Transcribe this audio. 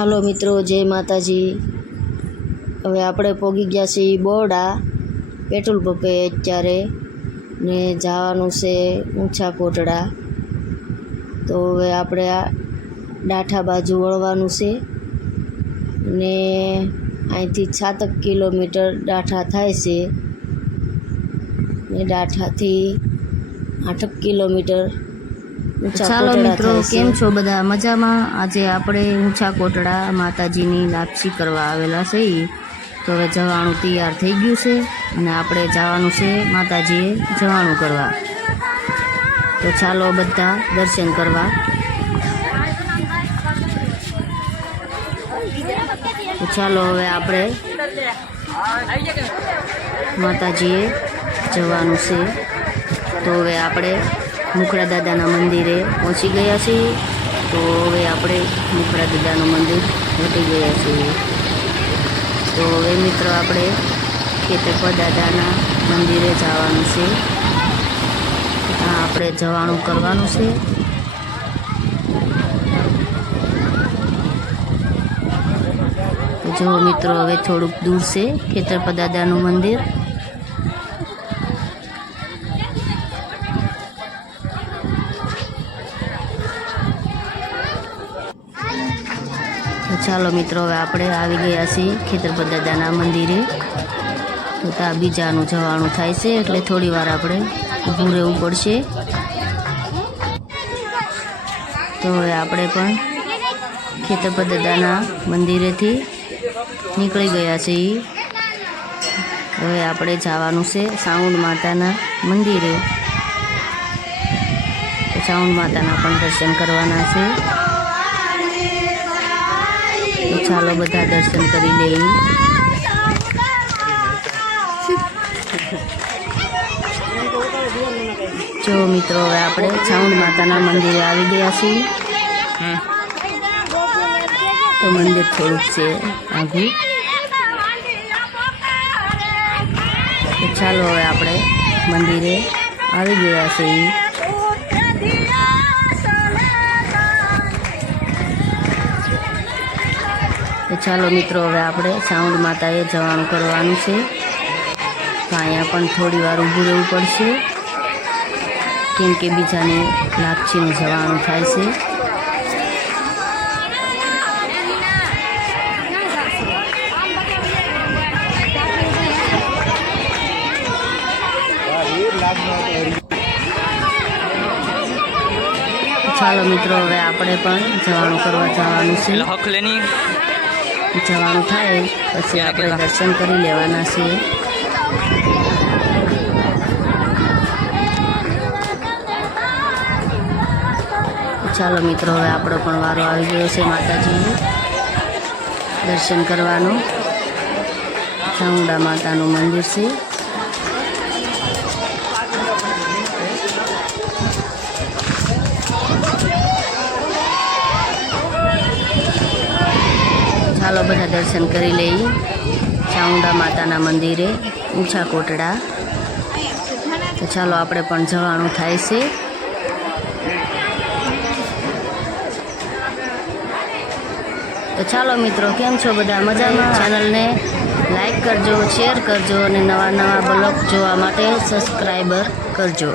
હાલો મિત્રો, જય માતાજી. હવે આપણે પહોંચી ગયા છીએ બોરડા પેટ્રોલ પંપે અત્યારે ને જવાનું છે ઊંચા કોટડા. તો હવે આપણે આ ડાઠા બાજુ વળવાનું છે ને અહીંથી સાતક કિલોમીટર ડાઠા થાય છે ને ડાઠાથી આઠક કિલોમીટર ચાલો મિત્રો કેમ છો બધા? મજામાં? આજે આપણે ઊંચા કોટડા માતાજીની લાપસી કરવા આવેલા છે. તો હવે જવાનું તૈયાર થઈ ગયું છે અને આપણે જવાનું છે માતાજીએ જવાનું કરવા. તો ચાલો બધા દર્શન કરવા. તો ચાલો હવે આપણે માતાજીએ જવાનું છે. તો હવે આપણે મુખડા દાદાના મંદિરે પહોંચી ગયા છીએ. તો હવે આપણે મુખડા દાદાનું મંદિર વટી ગયા છીએ. તો હવે મિત્રો આપણે ખેતરપર દાદાના મંદિરે જવાનું છે. ત્યાં આપણે જવાનું કરવાનું છે. જો મિત્રો હવે થોડુંક દૂર છે ખેતરપર દાદાનું મંદિર. તો ચાલો મિત્રો, હવે આપણે આવી ગયા છીએ ખેતરપદ દાદાના મંદિરે. તો ત્યાં બીજાનું જવાનું થાય છે, એટલે થોડી વાર આપણે ઊભું રહેવું પડશે. તો હવે આપણે પણ ખેતરપદ દાદાના મંદિરેથી નીકળી ગયા છીએ. હવે આપણે જવાનું છે સાઉન્ડ માતાના મંદિરે. સાઉન્ડ માતાના પણ દર્શન કરવાના છે. ચાલો બધા દર્શન કરી લઈએ જો મિત્રો હવે આપણે ચાઉંડ માતાના મંદિરે આવી ગયા છીએ તો મંદિર થોડુંક છે આઘું તો ચાલો હવે આપણે મંદિરે આવી ગયા છીએ તો ચાલો મિત્રો, હવે આપણે સાઉન્ડ માતાએ જવાનું કરવાનું છે. તો અહીંયા પણ થોડી વાર ઊભું રહેવું પડશે. કેમ કે બીજાને લાપસીનું જવાનું થાય છે. ચાલો મિત્રો, હવે આપણે પણ જવાનું કરવા જવાનું છે. જવાનું થાય પછી આપણે દર્શન કરી લેવાના છીએ. ચાલો મિત્રો હવે આપણો પણ વારો આવી ગયો છે માતાજીનું. દર્શન કરવાનું. ચામુંડા માતાનું મંદિર છે. ચાલો બધા દર્શન કરી લઈએ. ચામુંડા માતાના મંદિરે, ઊંચા કોટડા. તો ચાલો આપણે પણ જવાનું થાય છે. તો ચાલો મિત્રો, કેમ છો બધા? મજામાં? ચેનલને લાઈક કરજો, શેર કરજો અને નવા નવા બ્લોગ જોવા માટે સબસ્ક્રાઈબર કરજો.